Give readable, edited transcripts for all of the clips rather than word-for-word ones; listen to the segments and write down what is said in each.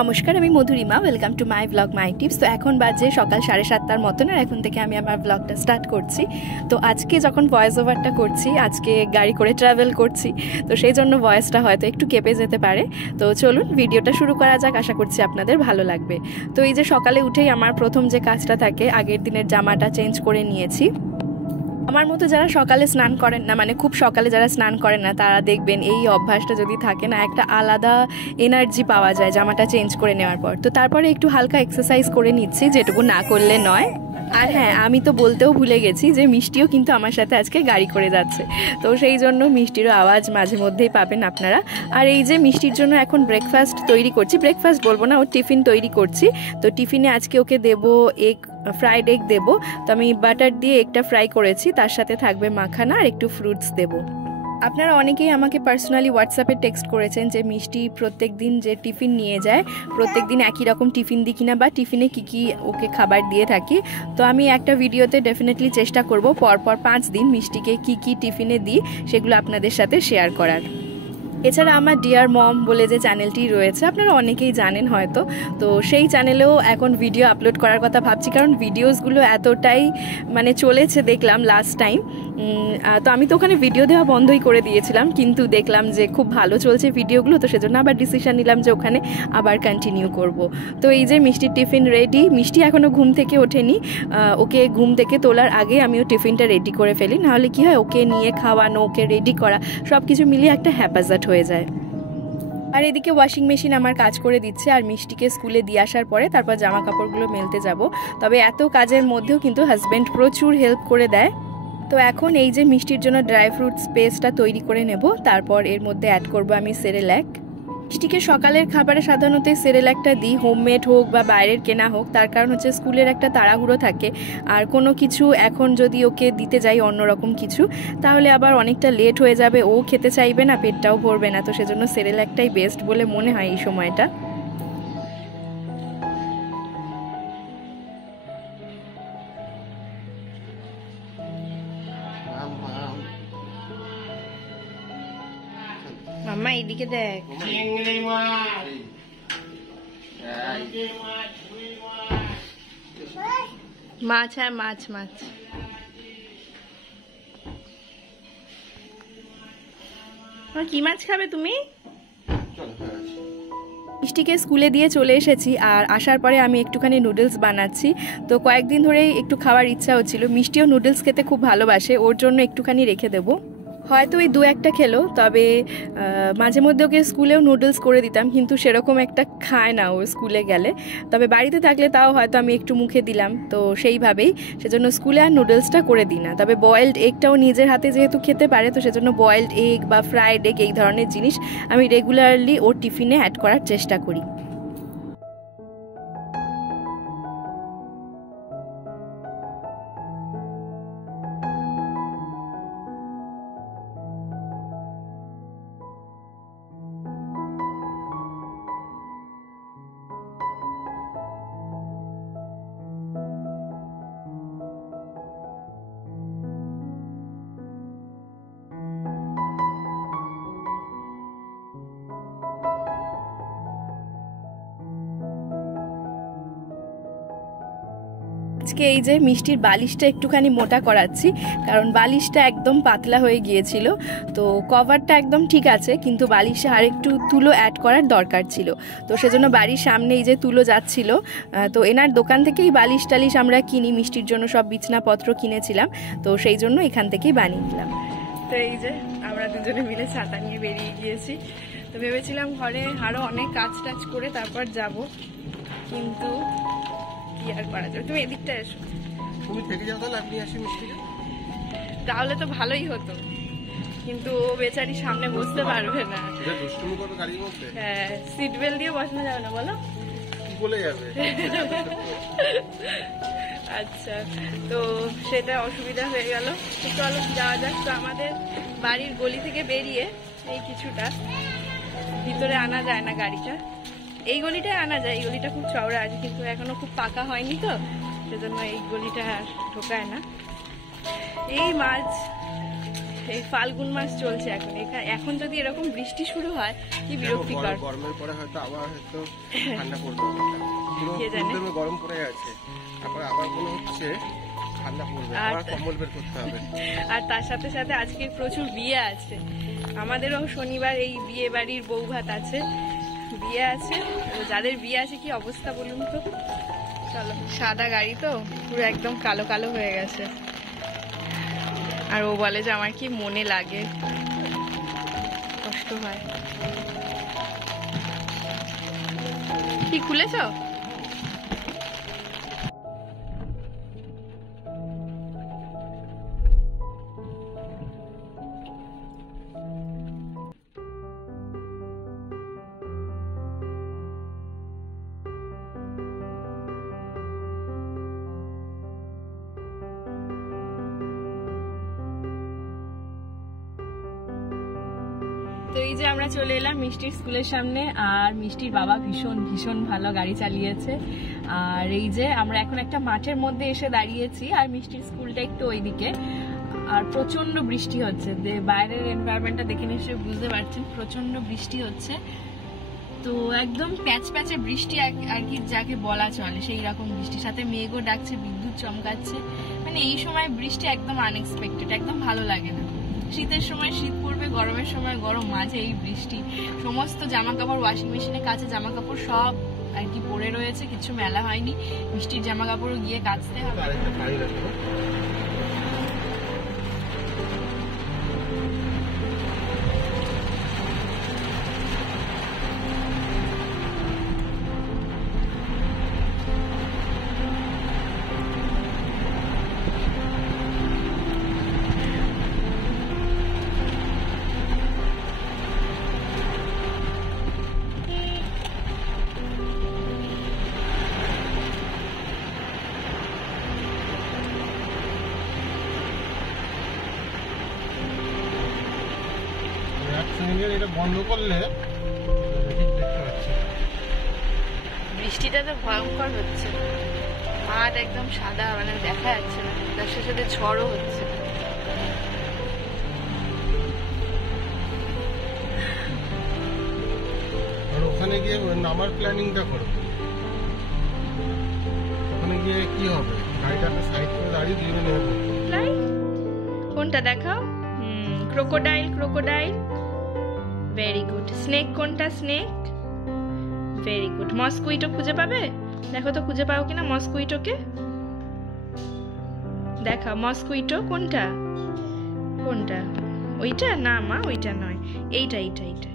নমস্কার, আমি Madhurima. Welcome to my blog my tips. তো এখন বাজে সকাল 7:30টার মতন, আর এখন থেকে আমি আমার ব্লগটা স্টার্ট করছি। তো আজকে যখন ভয়েস ওভারটা করছি, আজকে গাড়ি করে ট্রাভেল করছি, তো সেই জন্য ভয়েসটা হয়তো একটু কেঁপে যেতে পারে। তো চলুন ভিডিওটা শুরু করা যাক, আশা করছি আপনাদের ভালো লাগবে। তো এই যে সকালে উঠেই আমার প্রথম যে কাজটা থাকে, আগের দিনের জামাটা চেঞ্জ করে নিয়েছি। আমার মতো যারা সকালে স্নান করেন না, মানে খুব সকালে যারা স্নান করেন না, তারা দেখবেন এই অভ্যাসটা যদি থাকে না, একটা আলাদা এনার্জি পাওয়া যায় জামাটা চেঞ্জ করে নেওয়ার পর। তো তারপরে একটু হালকা এক্সারসাইজ করে নিচ্ছি, যেটুকু না করলে নয়। আর হ্যাঁ, আমি তো বলতেও ভুলে গেছি যে মিষ্টিও কিন্তু আমার সাথে আজকে গাড়ি করে যাচ্ছে, তো সেই জন্য মিষ্টিরও আওয়াজ মাঝে মধ্যেই পাবেন আপনারা। আর এই যে মিষ্টির জন্য এখন ব্রেকফাস্ট তৈরি করছি, ব্রেকফাস্ট বলবো না, ও টিফিন তৈরি করছি। তো টিফিনে আজকে ওকে দেবো ফ্রাইড এগ দেবো। তো আমি বাটার দিয়ে এগটা ফ্রাই করেছি, তার সাথে থাকবে মাখানা আর একটু ফ্রুটস দেবো। আপনারা অনেকেই আমাকে পার্সোনালি হোয়াটসঅ্যাপে টেক্সট করেছেন যে মিষ্টি প্রত্যেক দিন যে টিফিন নিয়ে যায়, প্রত্যেক দিন একই রকম টিফিন দিই কিনা, বা টিফিনে কী ওকে খাবার দিয়ে থাকি। তো আমি একটা ভিডিওতে ডেফিনেটলি চেষ্টা করব পরপর 5 দিন মিষ্টিকে কী টিফিনে দিই সেগুলো আপনাদের সাথে শেয়ার করার। এছাড়া আমার ডিয়ার মম বলে যে চ্যানেলটি রয়েছে, আপনারা অনেকেই জানেন হয়তো, তো সেই চ্যানেলেও এখন ভিডিও আপলোড করার কথা ভাবছি, কারণ ভিডিওসগুলো এতটাই মানে চলেছে দেখলাম লাস্ট টাইম। তো আমি তো ওখানে ভিডিও দেওয়া বন্ধই করে দিয়েছিলাম, কিন্তু দেখলাম যে খুব ভালো চলছে ভিডিওগুলো, তো সেজন্য আবার ডিসিশন নিলাম যে ওখানে আবার কন্টিনিউ করব। তো এই যে মিষ্টির টিফিন রেডি। মিষ্টি এখনও ঘুম থেকে ওঠেনি, ওকে ঘুম থেকে তোলার আগে আমিও টিফিনটা রেডি করে ফেলি, নাহলে কি হয়, ওকে নিয়ে খাওয়ানো, ওকে রেডি করা, সব কিছু মিলিয়ে একটা হ্যাপাজার্ট হয়ে যায়। আর এদিকে ওয়াশিং মেশিন আমার কাজ করে দিচ্ছে, আর মিষ্টিকে স্কুলে দিয়ে আসার পরে তারপর জামা কাপড়গুলো মেলতে যাব। তবে এত কাজের মধ্যেও কিন্তু হাজব্যান্ড প্রচুর হেল্প করে দেয়। তো এখন এই যে মিষ্টির জন্য ড্রাই ফ্রুটস পেস্টটা তৈরি করে নেব, তারপর এর মধ্যে অ্যাড করব আমি সেরেল্যাক। মিষ্টিকে সকালের খাবারে সাধারণত সেরেল্যাকটা দিই, হোমমেড হোক বা বাইরের কেনা হোক, তার কারণ হচ্ছে স্কুলের একটা তাড়াহুড়ো থাকে, আর কোনো কিছু এখন যদি ওকে দিতে যাই অন্যরকম কিছু, তাহলে আবার অনেকটা লেট হয়ে যাবে, ও খেতে চাইবে না, পেটটাও ভরবে না। তো সেজন্য সেরেল্যাকটাই বেস্ট বলে মনে হয় এই সময়টা। মাম্মা এইদিকে দেখ, মাছ, হ্যাঁ মাছ। কি মাছ খাবে তুমি? মিষ্টিকে স্কুলে দিয়ে চলে এসেছি, আর আসার পরে আমি একটুখানি নুডলস বানাচ্ছি। তো কয়েকদিন ধরেই একটু খাওয়ার ইচ্ছা হচ্ছিল, মিষ্টিও নুডলস খেতে খুব ভালোবাসে, ওর জন্য একটুখানি রেখে দেবো। হয়তো ওই 2-1টা খেলো, তবে মাঝে মধ্যে ওকে স্কুলেও নুডলস করে দিতাম, কিন্তু সেরকম একটা খায় না ও স্কুলে গেলে। তবে বাড়িতে থাকলে তাও হয়তো আমি একটু মুখে দিলাম, তো সেইভাবেই, সেজন্য স্কুলে আর নুডলসটা করে দিই না। তবে বয়েলড এগটাও নিজের হাতে যেহেতু খেতে পারে, তো সেজন্য বয়েলড এগ বা ফ্রাইড এগ এই ধরনের জিনিস আমি রেগুলারলি ওর টিফিনে অ্যাড করার চেষ্টা করি। আজকে এই যে মিষ্টির বালিশটা একটুখানি মোটা করাচ্ছি, কারণ বালিশটা একদম পাতলা হয়ে গিয়েছিল। তো কভারটা একদম ঠিক আছে, কিন্তু বালিশে আরেকটু তুলো অ্যাড করার দরকার ছিল। তো সেজন্য বাড়ির সামনে এই যে তুলো যাচ্ছিল, তো এনার দোকান থেকেই বালিশ টালিশ আমরা কিনি, মিষ্টির জন্য সব বিছনাপত্র কিনেছিলাম, তো সেই জন্য এখান থেকেই বানিয়ে দিলাম। তো এই যে আমরা দুজনে মিলে ছাতা নিয়ে বেরিয়ে গিয়েছি। তো ভেবেছিলাম ঘরে আরও অনেক কাজ টাজ করে তারপর যাব, কিন্তু কি আর করা যাবে। তুমি এদিকটা এসো, তুমি থেকে যাও, তাহলে আপনি আসি মিষ্টিকে, তাহলে তো ভালোই হতো, কিন্তু ও বেচারি সামনে বসতে পারবে না। দুষ্টুমি করবে গাড়ির মধ্যে। হ্যাঁ, সিট বেল্ট দিয়ে বসানো যাবে না, বলো কি বলে যাবে। আচ্ছা, তো সেটা অসুবিধা হয়ে গেল। তো চলো যাওয়া যাক। তো আমাদের বাড়ির গলি থেকে বেরিয়ে এই কিছুটা ভিতরে আনা যায় না গাড়িটা, এই গলিটায় আনা যায়, এই গলিটা খুব চওড়া আছে, কিন্তু এখনো খুব পাকা হয়নি, তো সেজন্য এই গলিটা আর ঢোকায় না। এই মাছ এই ফাল্গুন মাস চলছে এখন, এখন যদি এরকম বৃষ্টি শুরু হয় কি বিরক্তিকর। গরমের পরে হয়তো আবার হয়তো ঠান্ডা পড়বে, পুরো গরম পড়ে আছে, তারপর আবার মনে হচ্ছে ঠান্ডা পড়বে, আবার কম্বল বের করতে হবে। আর তার সাথে সাথে আজকে প্রচুর বিয়ে আছে, আমাদেরও শনিবার এই বিয়ে বাড়ির বউ ভাত আছে, বিয়ে আছে। যাদের বিয়ে আছে কি অবস্থা বলুন তো। চলো, সাদা গাড়ি তো পুরো একদম কালো কালো হয়ে গেছে, আর ও বলে যে আমার কি মনে লাগে, কষ্ট হয়। কি খুলেছ? তো এই যে আমরা চলে এলাম মিষ্টির স্কুলের সামনে, আর মিষ্টির বাবা ভীষণ ভীষণ ভালো গাড়ি চালিয়েছে। আর এই যে আমরা এখন একটা মাঠের মধ্যে এসে দাঁড়িয়েছি, আর মিষ্টির স্কুলটা একটু ওইদিকে, আর প্রচন্ড বৃষ্টি হচ্ছে। বাইরের এনভায়রনমেন্টটা দেখে নিশ্চয়ই বুঝতে পারছেন, প্রচন্ড বৃষ্টি হচ্ছে। তো একদম প্যাচ প্যাচে বৃষ্টি আর কি যাকে বলা চলে, সেই রকম বৃষ্টির সাথে মেঘও ডাকছে, বিদ্যুৎ চমকাচ্ছে। মানে এই সময় বৃষ্টি একদম আনএক্সপেক্টেড, একদম ভালো লাগে না। শীতের সময় শীত পড়বে, গরমের সময় গরম, মাঝে এই বৃষ্টি। সমস্ত জামা কাপড় ওয়াশিং মেশিনে কাচে জামা কাপড় সব আর কি পরে রয়েছে, কিছু মেলা হয়নি। মিষ্টির জামা কাপড়ও গিয়ে কাচতে হবে। এটা বন্ধ করলে দেখতে পাচ্ছি বৃষ্টিটা তো ভয়ঙ্কর হচ্ছে, মাঠ একদম সাদা, মানে দেখা যাচ্ছে না, তার সাথে ঝড়ও হচ্ছে। আর ওখানে গিয়ে নামার প্ল্যানিংটা করো, ওখানে গিয়ে কি হবে, গাড়িটাকে সাইড করে দাঁড়িয়ে দুজনে নেমে পড়বো। কোনটা দেখাও? Crocodile, crocodile, very good. Snake কোনটা? Snake, very good. মস্কুইটো খুঁজে পাবে? দেখো তো খুঁজে পাও কিনা মস্কুইটোকে, দেখা। মস্কুইটো কোনটা? কোনটা? ওইটা না মা, ওইটা নয়, এইটা এইটা এইটা।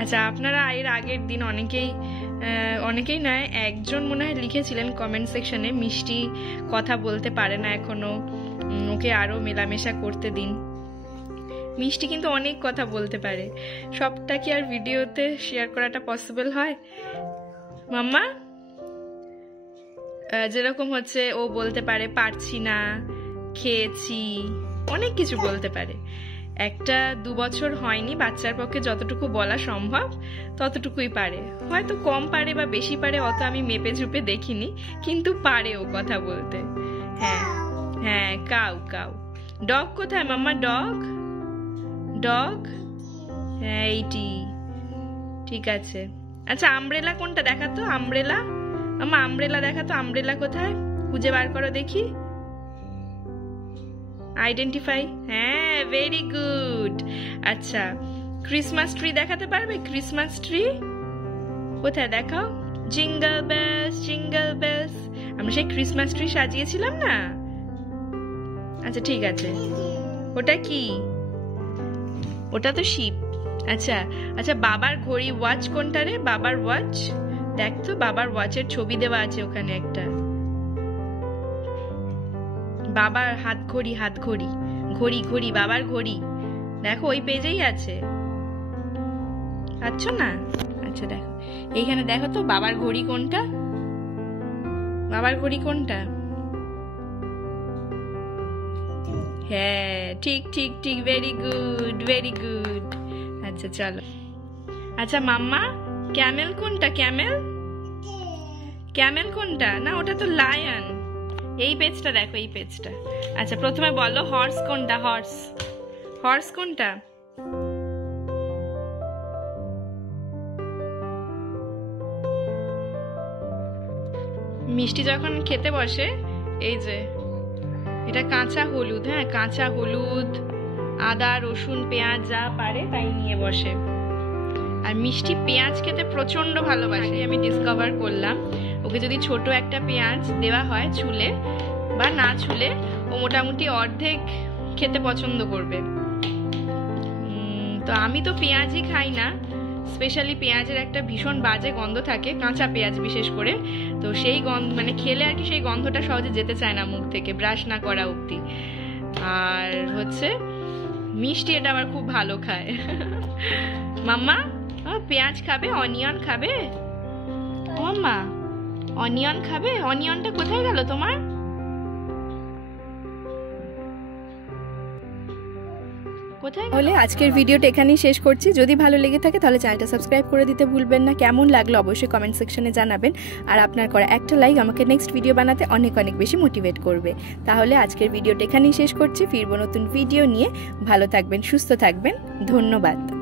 আচ্ছা, আপনারা এর আগের দিন অনেকেই নয়, একজন মনে হয় লিখেছিলেন কমেন্ট সেকশনে, মিষ্টি কথা বলতে পারে না এখনো, ওকে আরো মেলামেশা করতে দিন। মিষ্টি কিন্তু অনেক কথা বলতে পারে, সবটা কি আর ভিডিওতে শেয়ার করাটা পসিবল হয় মাম্মা? যেরকম হচ্ছে ও বলতে পারে পারছি না, খেয়েছি, অনেক কিছু বলতে পারে। একটা 2 বছর হয়নি, বাচ্চার পক্ষে যতটুকু বলা সম্ভব ততটুকুই পারে। হয়তো কম পারে বা বেশি পারে, অত আমি মেপে ঝুপে দেখিনি, কিন্তু পারে ও কথা বলতে। হ্যাঁ হ্যাঁ, কাউ কাউ। ডগ কোথায় মাম্মা? ডগ, ডগ, হ্যাঁ এইটি, ঠিক আছে। আচ্ছা, আমব্রেলা কোনটা দেখাতো? আমব্রেলা মাম্মা, আমব্রেলা দেখাতো, আমব্রেলা কোথায়? খুঁজে বার করো দেখি। আইডেন্টিফাই, হ্যাঁ ভেরি গুড। আচ্ছা, ক্রিসমাস ট্রি দেখাতে পারবে? ক্রিসমাস ট্রি কোথায় দেখাও? Jingle bells, jingle bells. আমরা সেই ক্রিসমাস ট্রি সাজিয়েছিলাম না? আচ্ছা ঠিক আছে, ওটা কি? ওটা তো শিপ। আচ্ছা আচ্ছা, বাবার ঘড়ি, ওয়াচ কোনটা রে? বাবার ওয়াচ দেখ তো, বাবার ওয়াচের ছবি দেওয়া আছে ওখানে একটা। বাবার হাত ঘড়ি, হাত ঘড়ি, ঘড়ি ঘড়ি, বাবার ঘড়ি দেখো, ওই পেজেই আছে, পাচ্ছ না? আচ্ছা দেখো, এইখানে দেখো তো বাবার ঘড়ি কোনটা, বাবার ঘড়ি কোনটা? হ্যাঁ ঠিক ঠিক ঠিক, ভেরি গুড ভেরি গুড। আচ্ছা চলো। আচ্ছা মাম্মা, ক্যামেল কোনটা? ক্যামেল, ক্যামেল কোনটা? না ওটা তো লায়ন, এই পেজটা দেখো, এই পেজটা। আচ্ছা প্রথমে বলো হর্স কোনটা? হর্স, হর্স কোনটা? মিষ্টি যখন খেতে বসে, এই যে এটা কাঁচা হলুদ, হ্যাঁ কাঁচা হলুদ, আদা রসুন পেঁয়াজ যা পারে তাই নিয়ে বসে। আর মিষ্টি পেঁয়াজ খেতে প্রচন্ড ভালোবাসে, আমি ডিসকভার করলাম। ওকে যদি ছোট একটা পেঁয়াজ দেওয়া হয় ছুলে বা না ছুলে, ও মোটামুটি অর্ধেক খেতে পছন্দ করবে। তো আমি তো পেঁয়াজই খাই না, স্পেশালি পেঁয়াজের একটা ভীষণ বাজে গন্ধ থাকে, কাঁচা পেঁয়াজ বিশেষ করে। তো সেই গন্ধ মানে খেলে আর কি সেই গন্ধটা সহজে যেতে চায় না মুখ থেকে, ব্রাশ না করা অবধি। আর হচ্ছে মিষ্টি এটা আবার খুব ভালো খায়। মাম্মা পেঁয়াজ খাবে? অনিয়ন খাবে? ও মাম্মা অনিয়ন খাবে? অনিয়নটা কোথায় গেল তোমার? তাহলে আজকের ভিডিওটা এখানেই শেষ করছি। যদি ভালো লেগে থাকে তাহলে চ্যানেলটা সাবস্ক্রাইব করে দিতে ভুলবেন না। কেমন লাগলো অবশ্যই কমেন্ট সেকশনে জানাবেন। আর আপনার করা একটা লাইক আমাকে নেক্সট ভিডিও বানাতে অনেক অনেক বেশি মোটিভেট করবে। তাহলে আজকের ভিডিওটা এখানেই শেষ করছি। ফিরবো নতুন ভিডিও নিয়ে। ভালো থাকবেন, সুস্থ থাকবেন। ধন্যবাদ।